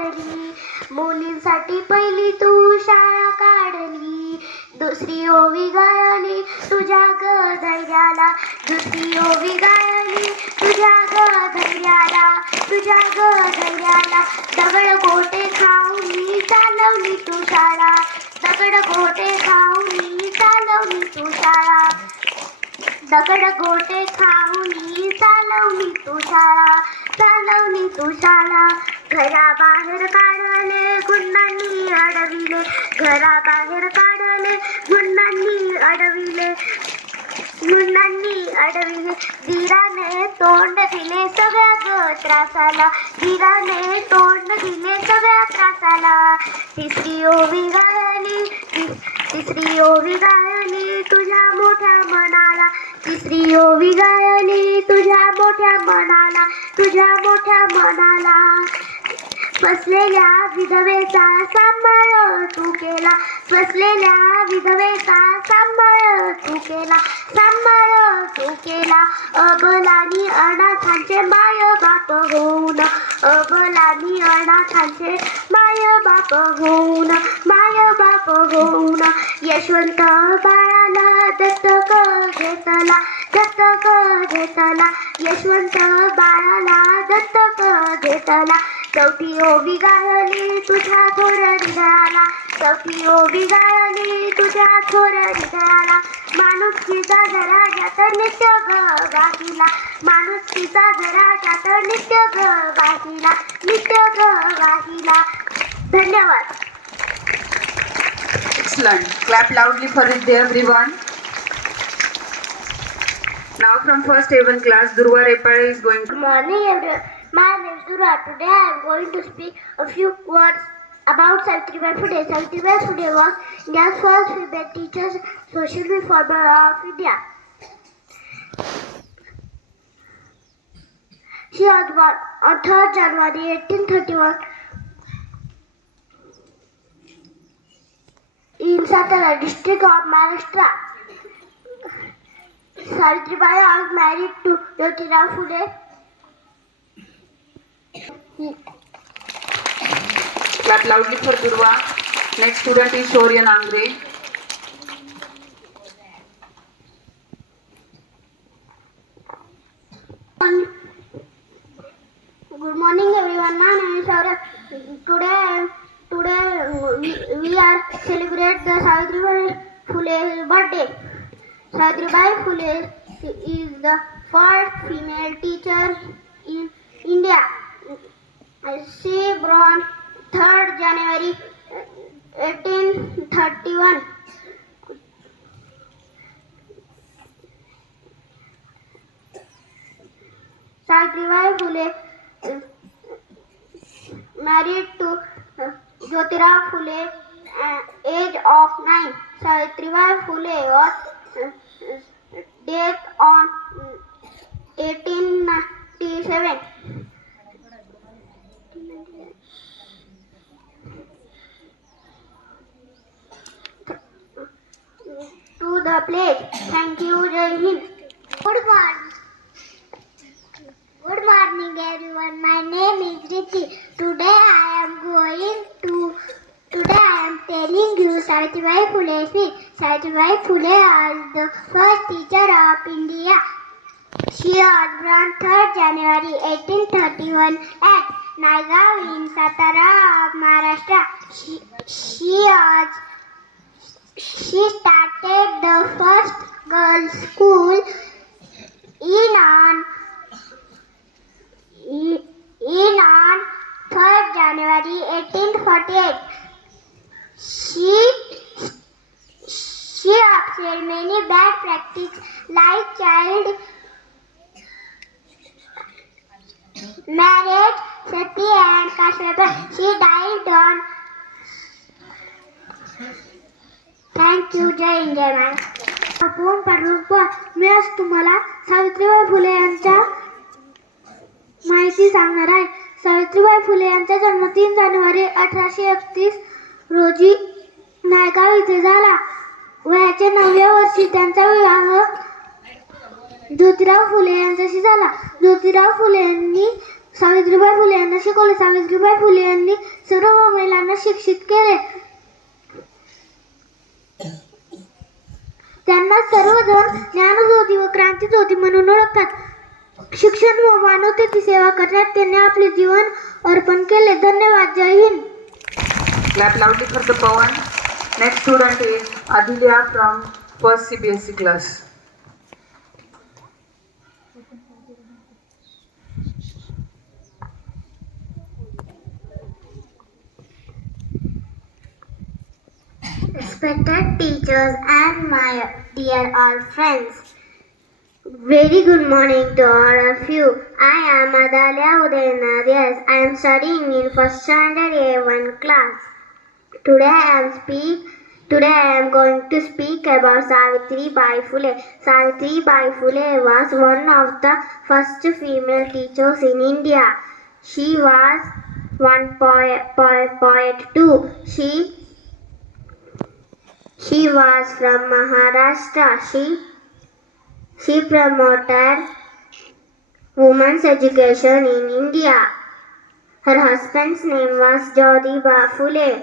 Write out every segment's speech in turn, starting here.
मांडली मुलींसाठी पहिली तू शाळा काढली. दुसरी ओवी गायली तुझ्या ग धैर्याला. दुसरी ओवी गायली तुझ्या ग धैर्याला. तुझ्या ग धैर्याला. दगड गोटे खाऊन चालवली तू शाळा. दगड गोटे खाऊन चालवली तू शाळा. दगड गोटे खाऊन चालवली तू शाळा. चालवली तुषाला घराबाहेर काढले गुंडांनी अडविले. घराबाहेर काढले गुंडांनी अडविले. गुंडांनी अडविले. धीराने तोंड दिले सगळ्या ग त्रासाला धीराने तोंड दिले सगळ्या त्रासाला. तिसरी ओवी गायली. तिसरी ओवी गायली तुझ्या मोठ्या मनाला. तिसरी ओवी गायली तुझ्या मोठ्या मनाला. तुझ्या मोठ्या मनाला. बसलेल्या विधवेचा सांभाळ तू केला. बसलेल्या विधवेचा सांभाळ तू केला. सांभाळ तू केला. अबलानी अनाथांचे माय बाप होऊन. अबलानी अनाथांचे माय बाप होऊन. माय बाप होऊन. यशवंत बाळाला दत्तक घेतला. दत्तक घेतला. यशवंत बाळाला दत्तक घेतला. चौथी ओबी गायली तुझ्या थोर हृदयाला चौथी ओबी गायली तुझ्या थोर हृदयाला माणुसकीचा जरा जात नित्य ग गाठीला माणुसकीचा जरा जात नित्य ग गाठीला नित्य ग गाठीला धन्यवाद Excellent. Clap loudly for it, everyone. Now from first A1 class, Durva Repare is going to Good morning, everyone. My name is Dura. Today I am going to speak a few words about Savitribai Phule. Savitribai Phule was India's first female teacher, social reformer of India. She was born on 3rd January 1831 in Satara district of Maharashtra. Savitribai was married to Jyotirao Phule. Clap loudly for Durva. Next student is Shoryan Angre. Good morning, everyone. My name is Saurabh. Today, today we, we are celebrate the Savitribai Phule's birthday. Savitribai Phule is the first female teacher in India. She born 3rd January 1831. Savitribai Phule uh, married to uh, Jyotirao Phule age of 9. Savitribai Phule was uh, death on uh, 1897. To the pledge. Thank you, Jai. Good morning. Good morning everyone. My name is Riti. Today I am going to today I am telling you Savitribai Phule speech. Savitribai Phule was the first teacher of India. She was born 3rd January 1831 at Satara of Maharashtra. She, she started the first girls' school in on in on 3rd January 1848. She she observed many bad practices like child married sati and Kashyapa. She died on. Thank you, Jai Hind, आपण पाठवतो मी आज तुम्हाला सावित्रीबाई फुले यांच्या माहिती सांगणार आहे सावित्रीबाई फुले यांचा जन्म तीन जानेवारी अठराशे एकतीस रोजी नायगाव इथे झाला वयाच्या नवव्या वर्षी त्यांचा विवाह ज्योतिराव फुले यांच्याशी झाला. ज्योतिराव फुले यांनी सावित्रीबाई फुले यांना शिकवले. सावित्रीबाई फुले यांनी सर्व महिलांना शिक्षित केले. त्यांना सर्वजण ज्ञानज्योती व क्रांतीज्योती म्हणून ओळखतात. शिक्षण व मानवतेची सेवा करण्यात त्यांनी आपले जीवन अर्पण केले. धन्यवाद. जय Hind. Clap loudly for the Pawan. Next student is Adilya from first CBSE class. My dear all friends. Very good morning to all of you. I am Adalia Udayana. Yes, I am studying in first standard A1 class. Today I am speak. Today I am going to speak about Savitri Bai Phule. Savitri Bai Phule was one of the first female teachers in India. She was one poet, poet, poet too. She she was from Maharashtra. She she promoted women's education in India. Her husband's name was Jyotiba Phule.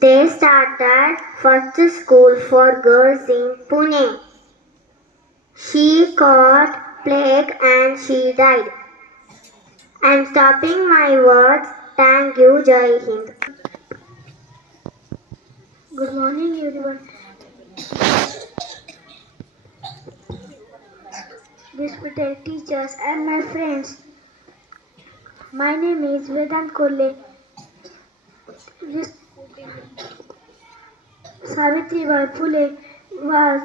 They started first school for girls in Pune. She caught plague and she died. I'm stopping my words. Thank you, Jai Hind. Good morning, everyone. Respected teachers and my friends. My name is Vedant. This Savitri Phule was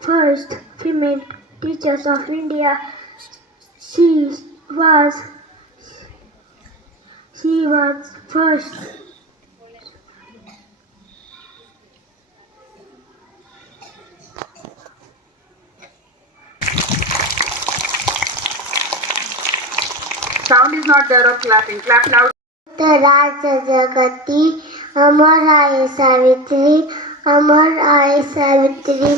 first female teachers of India. She was she was first not there of clapping. Clap loud. राज जगती अमर आहे सावित्री अमर आहे सावित्री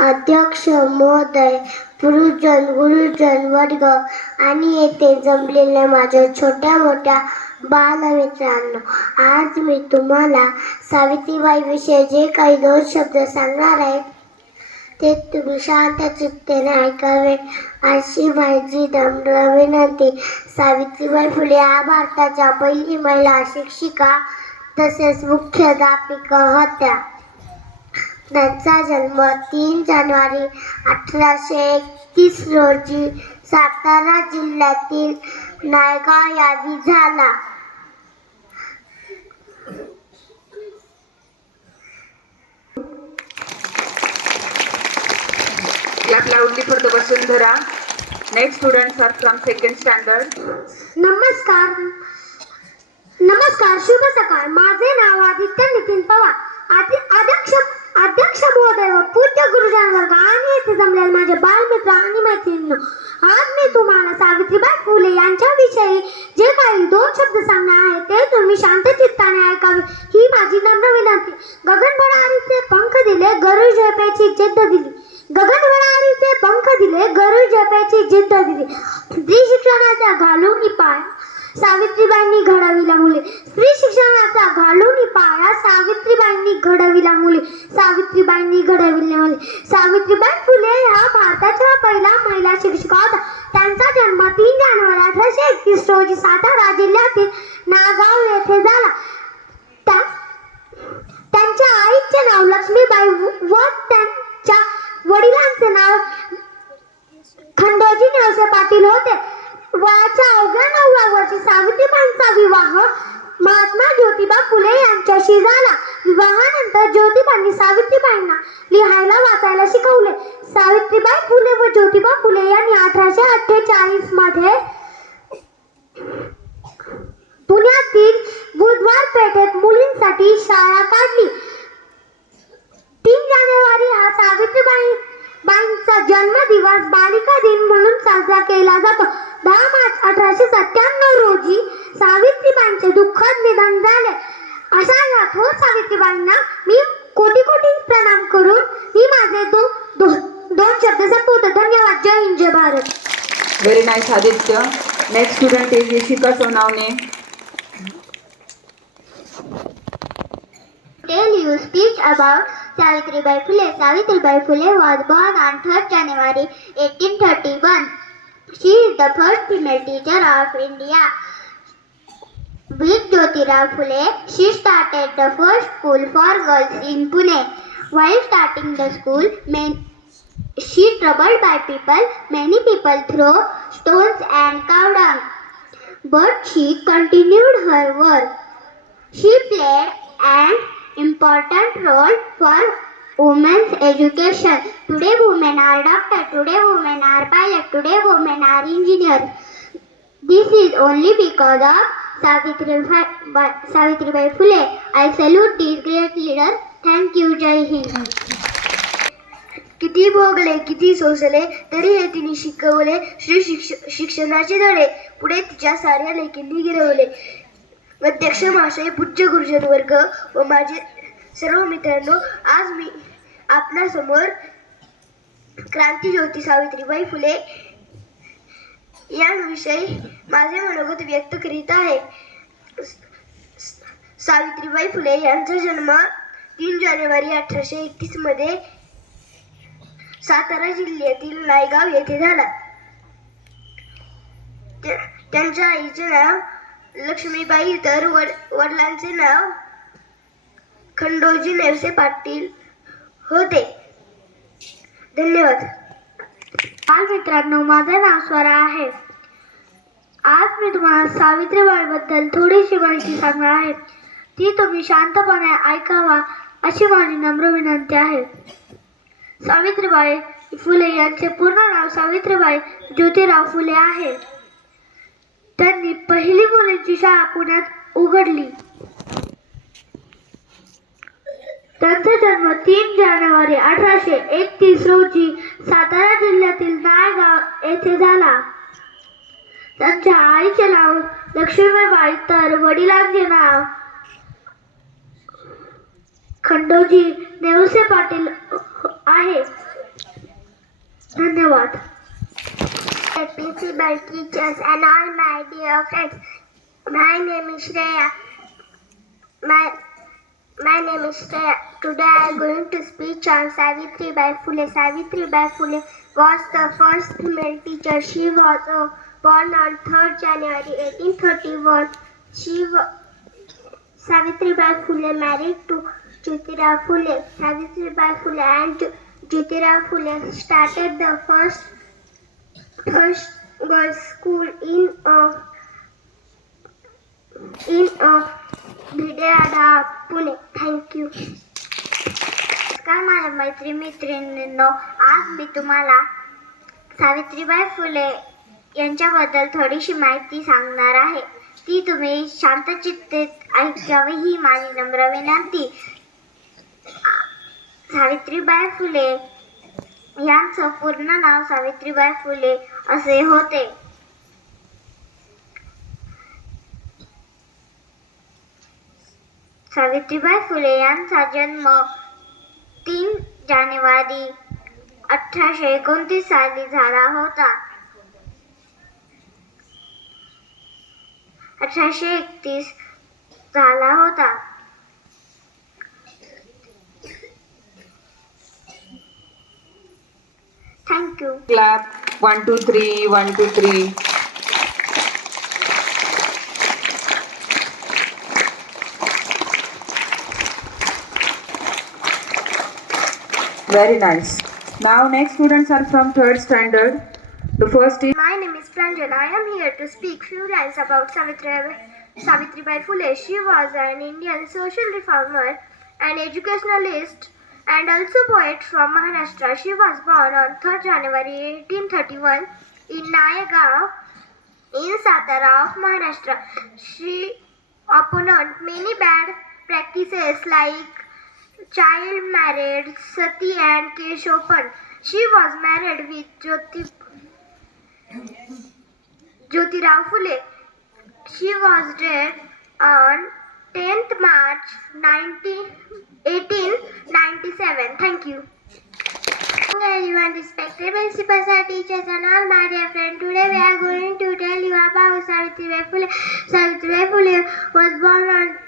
अध्यक्ष महोदय गुरुजन गुरुजन वर्ग आणि येथे जमलेल्या माझ्या छोट्या मोठ्या बालमित्रांनो आज मी तुम्हाला सावित्रीबाई विषयी जे काही दोन शब्द सांगणार आहे ते तुम्ही शांत चित्तेने ऐकावे अशी माझी नम्र विनंती. सावित्रीबाई फुले या भारताच्या पहिली महिला शिक्षिका तसेच मुख्याध्यापिका होत्या. त्यांचा जन्म तीन जानेवारी अठराशे एकतीस रोजी सातारा जिल्ह्यातील नायगाव यादी झाला. Clap loudly for the Vasundhara. Next students are from second standard. नमस्कार नमस्कार शुभ सकाळ माझे नाव आदित्य नितीन पवार आदि अध्यक्ष अध्यक्ष महोदय व पूज्य गुरुजन वर्ग आणि येथे जमलेले माझे बालमित्र आणि मैत्रिणी आज मी तुम्हाला सावित्रीबाई फुले यांच्याविषयी जे काही दोन शब्द सांगणार आहे ते तुम्ही शांत चित्ताने ऐकावे ही माझी नम्र विनंती गगनभरारीचे पंख दिले गरुड झेपेची जिद्द दिली गगनभरारीचे पंख दिले गरुड झेपेची जिद्द दिली स्त्री शिक्षणाचा घालून पाय सावित्रीबाईंनी घडविला मुले स्त्री शिक्षणाचा घालून पाया सावित्रीबाईंनी घडविला मुले सावित्रीबाईंनी घडविले मुले सावित्रीबाई फुले ह्या भारताच्या पहिला महिला शिक्षिका होता. त्यांचा जन्म तीन जानेवारी अठराशे एकतीस रोजी सातारा जिल्ह्यातील नागाव येथे झाला. त्या त्यांच्या आईचे नाव लक्ष्मीबाई व त्यांच्या वडिलांचे नाव खंडोजी नेवसे पाटील होते. वयाच्या अवघ्या नवव्या वर्षी सावित्रीबाईंचा विवाह. महात्मा ज्योतिबा फुले यांच्याशी झाला. विवाहानंतर ज्योतिबांनी सावित्रीबाईंना लिहायला वाचायला शिकवले. सावित्रीबाई फुले व ज्योतिबा फुले यांनी अठराशे अठ्ठेचाळीसमध्ये पुण्यातील बुधवार पेठेत मुलींसाठी शाळा काढली. तीन जानेवारी हा सावित्रीबाई बाईंचा जन्मदिवस बालिका दिन म्हणून साजरा केला जातो. दहा मार्च अठराशे सत्त्याण्णव रोजी सावित्रीबाईंचे दुःखद निधन झाले अशा या थोर सावित्रीबाईंना मी कोटी कोटी प्रणाम करून मी माझे दो, दो, दोन शब्द संपवतो धन्यवाद जय हिंद जय Bharat Very nice, Aditya. Next student is Ishika Sonavne. tell you speech about Savitribai Phule. Savitribai Phule was born on 3rd January 1831. She is the first female teacher of India. With Jyotirao Phule, she started the first school for girls in Pune. While starting the school, man- she troubled by people. Many people throw stones and cow dung. But she continued her work. She played an important role for women's education. Today women are doctor, today women are pilot, today women are engineers. This is only because of Savitribai Savitribai Phule. I salute these great leaders. Thank you, Jai Hind. किती भोगले किती सोसले तरी हे तिने शिकवले श्री शिक्ष शिक्षणाचे धडे पुढे तिच्या साऱ्या लेखींनी गिरवले अध्यक्ष महाशय पूज्य गुरुजन वर्ग व माझे सर्व मित्रांनो आज मी आपणासमोर क्रांतीज्योती सावित्रीबाई फुले यांविषयी माझे मनोगत व्यक्त करीत आहे. सावित्रीबाई फुले यांचा जन्म तीन जानेवारी अठराशे एकतीसमध्ये सातारा जिल्ह्यातील नायगाव येथे झाला. त्या- त्यांच्या आईचे नाव लक्ष्मीबाई तर वड वडिलांचे नाव खंडोजी नेवसे पाटील होते. धन्यवाद. हाय मित्रांनो माझं नाव स्वरा आहे. आज मी तुम्हाला सावित्रीबाई बद्दल थोडीशी माहिती सांगणार आहे. ती तुम्ही शांतपणे ऐकावा अशी माझी नम्र विनंती आहे. सावित्रीबाई फुले यांचे पूर्ण नाव सावित्रीबाई ज्योतिराव फुले आहे. त्यांनी पहिली मुलींची शाळा पुण्यात उघडली. त्यांचा जन्म तीन जानेवारी अठराशे एकतीस रोजी सातारा जिल्ह्यातील नायगाव येथे झाला त्यांच्या आईचे नाव लक्ष्मीबाई तर वडिलांचे नाव खंडोजी नेवसे पाटील आहे धन्यवाद principal teachers and all my dear friends. My name is Shreya. My my name is Shreya. Today I am going to speak on Savitri Bai Phule. Savitri Bai Phule was the first female teacher. She was uh, born on 3rd January 1831. She wa- Savitri Bai Phule married to Jyotira Phule. Savitri Bai Phule and Jyotira Phule started the first first girls school in uh, in uh, Pune. Thank you. नमस्कार माझ्या मैत्री मैत्रिणींनो. आज मी तुम्हाला सावित्रीबाई फुले यांच्याबद्दल थोडीशी माहिती सांगणार आहे. ती तुम्ही शांतचित्तेत ऐकावी ही माझी नम्र विनंती. सावित्रीबाई फुले यांचं पूर्ण नाव सावित्रीबाई फुले असे होते. सावित्रीबाई फुले यांचा जन्म तीन जानेवारी अठराशे एकोणतीस साली झाला होता. अठराशे एकतीस झाला होता. Thank you Clap. One two three one two three Very nice. Now next students are from third standard. The first is My name is Pranjal. I am here to speak few lines about Savitri Savitribai Phule. She was an Indian social reformer, an educationalist, and also poet from Maharashtra. She was born on 3rd January 1831 in Nayagaon in Satara of Maharashtra. She opponent many bad practices like child married sati and keshopan. She was married with Jyoti Jyotirao Phule. She was dead on 10th March 19, 1897. Thank you. Everyone, respected principals and teachers and all my dear friends. Today we are going to tell you about Savitribai Phule. Savitribai Phule was born on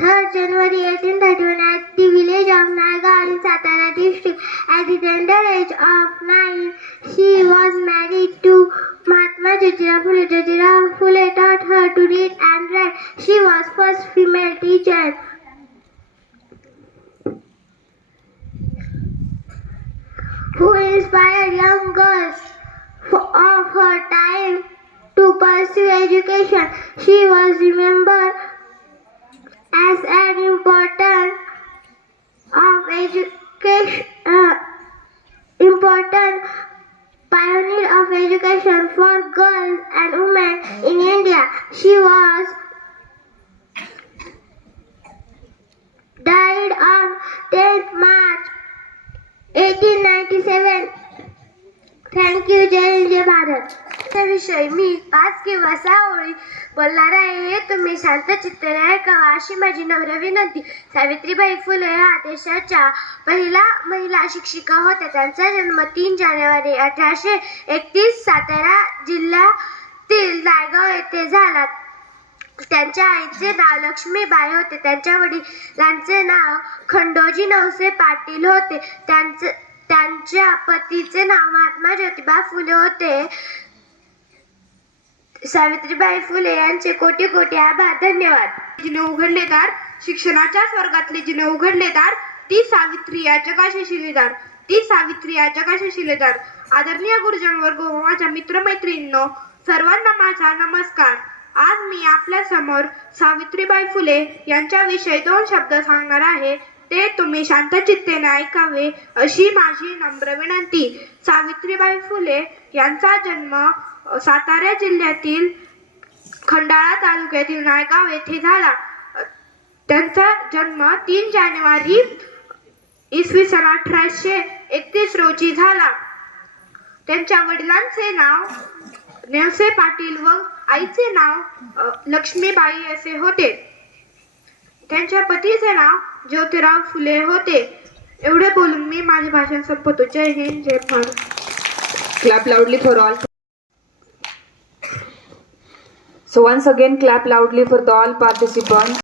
3rd January 1831 at the village of Naigaon in Satara district. At the tender age of 9, she was married to Mahatma Jyotirao Phule. Jyotirao Phule taught her to read and write. She was first female teacher. Who inspired young girls of her time to pursue education. She was remembered as an important of education uh, important pioneer of education for girls and women in India. She was died on विषयी मी पाच किंवा सहा ओळी बोलणार आहे. हे तुम्ही शांत चित्ताने ऐकावा अशी माझी नम्र विनंती. सावित्रीबाई फुले ह्या देशाच्या पहिला महिला शिक्षिका होत्या. त्यांचा जन्म तीन जानेवारी अठराशे एकतीस सातारा जिल्ह्यातील नायगाव येथे झाला. त्यांच्या आईचे नाव लक्ष्मीबाई होते. त्यांच्या वडिलांचे नाव खंडोजी नवसे पाटील होते. त्यांचे त्यांच्या पतीचे नाव महात्मा ज्योतिबा फुले होते. सावित्रीबाई फुले यांचे कोटी कोटी आभार धन्यवाद. जिने उघडले दार शिक्षणाच्या स्वर्गातले जिने उघडले दार ती सावित्री या जगाशी शिलेदार ती सावित्री या जगाशी शिलेदार आदरणीय गुरुजन वर्ग माझ्या मित्रमैत्रिणींनो सर्वांना माझा नमस्कार. आज मी आपल्यासमोर सावित्रीबाई फुले यांच्याविषयी दोन शब्द सांगणार आहे. ते तुम्ही शांत चित्तेने ऐकावे अशी माझी नम्र विनंती. सावित्रीबाई फुले यांचा जन्म सातारा जिल्ह्यातील खंडाळा तालुक्यातील नायगाव येथे झाला. त्यांचा जन्म तीन जानेवारी इसवी सन अठराशे एकतीस रोजी झाला. त्यांच्या वडिलांचे नाव नेवसे पाटील व आईचे नाव लक्ष्मीबाई असे होते. त्यांच्या पतीचे नाव ज्योतिराव फुले होते. एवढे बोलून मी माझे भाषण संपवतो. जय हिंद जय Bharat. Clap loudly for all So once again clap loudly for the all participants.